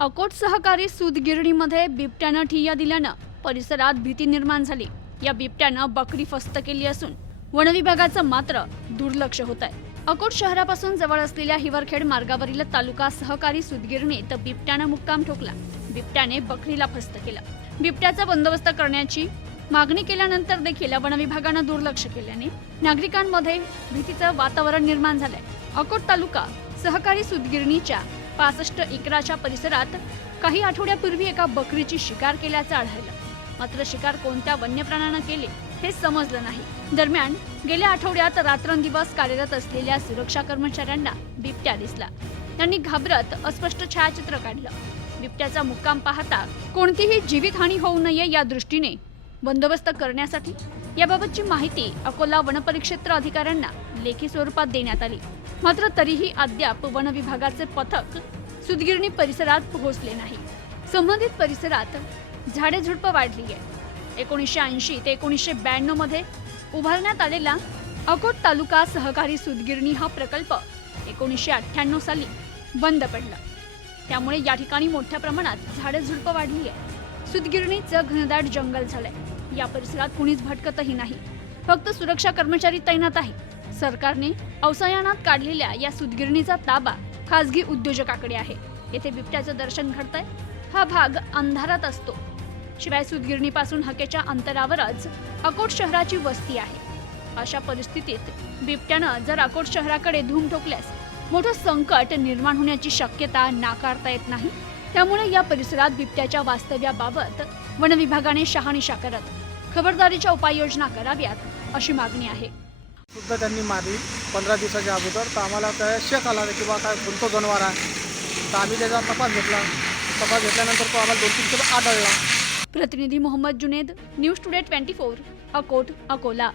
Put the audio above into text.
अकोट सहकारी सूत गिरणीमध्ये बिबट्यानं ठिय्या दिल्यानं परिसरात भीती निर्माण झाली. या बिबट्यानं बकरी फस्त केली असून वनविभागाचं मात्र दुर्लक्ष होत आहे. अकोट शहरापासून जवळ असलेल्या हिवरखेड मार्गावरील तालुका सहकारी सुदगिरणीत बिबट्यानं मुक्काम ठोकला. बिबट्याने बकरीला फस्त केलं. बिबट्याचा बंदोबस्त करण्याची मागणी केल्यानंतर देखील वनविभागानं दुर्लक्ष केल्याने नागरिकांमध्ये भीतीचं वातावरण निर्माण झालंय. अकोट तालुका सहकारी सुदगिरणीच्या पासष्ट एकराच्या परिसरात काही आठवड्यापूर्वी एका बकरीची शिकार केल्याचं आढळलं. मात्र शिकार कोणत्या वन्य प्राण्यानं केले हे समजलं नाही. दरम्यान गेल्या आठवड्यात रात्रंदिवस कार्यरत असलेल्या सुरक्षा कर्मचाऱ्यांना बिबट्या दिसला. त्यांनी घाबरत अस्पष्ट छायाचित्र काढलं. बिबट्याचा मुक्काम पाहता कोणतीही जीवितहानी होऊ नये या दृष्टीने बंदोबस्त करण्यासाठी याबाबतची माहिती अकोला वनपरिक्षेत्र अधिकाऱ्यांना लेखी स्वरूपात देण्यात आली. मात्र तरीही अद्याप वन विभागाचे पथक सुदगिरणी परिसरात पोहोचले नाही. संबंधित परिसरात झाडे झुडप वाढली आहे एकोणीसशे ऐंशी ते एकोणीसशे ब्याण्णवमध्ये उभारण्यात आलेला अकोट तालुका सहकारी सुदगिरणी हा प्रकल्प एकोणीसशे अठ्ठ्याण्णव साली बंद पडला. त्यामुळे या ठिकाणी मोठ्या प्रमाणात झाडे झुडप वाढली आहे सुदगिरणीचं घनदाट जंगल झालंय. या परिसरात कुणीच भटकतही नाही. फक्त सुरक्षा कर्मचारी तैनात आहे सरकारने अवसायानात काढलेल्या या सुदगिरणीचा ताबा खासगी उद्योजकाकडे आहे. येथे बिबट्याचं दर्शन घडतंय. हा भाग अंधारात असतो. शिवाय सुदगिरणीपासून हकेच्या अंतरावरच अकोट शहराची वस्ती आहे. अशा परिस्थितीत बिबट्यानं जर अकोट शहराकडे धूम ठोकल्यास मोठं संकट निर्माण होण्याची शक्यता नाकारता येत नाही. त्यामुळे या परिसरात बिबट्याच्या वास्तव्याबाबत वन विभागाने शहानिशा करत खबरदारीच्या उपाययोजना कराव्यात अशी मागणी आहे. सुद्धा त्यांनी मारली पंधरा दिवसाच्या अगोदर. तर आम्हाला काय शेक आला की बा काय कोणतं जनावर आहे? तर आम्ही त्याचा तपास घेतला. तपास घेतल्यानंतर तो आम्हाला दोन तीन किलो आढळला. प्रतिनिधी Mohammed Juned news today twenty four Akot Akola.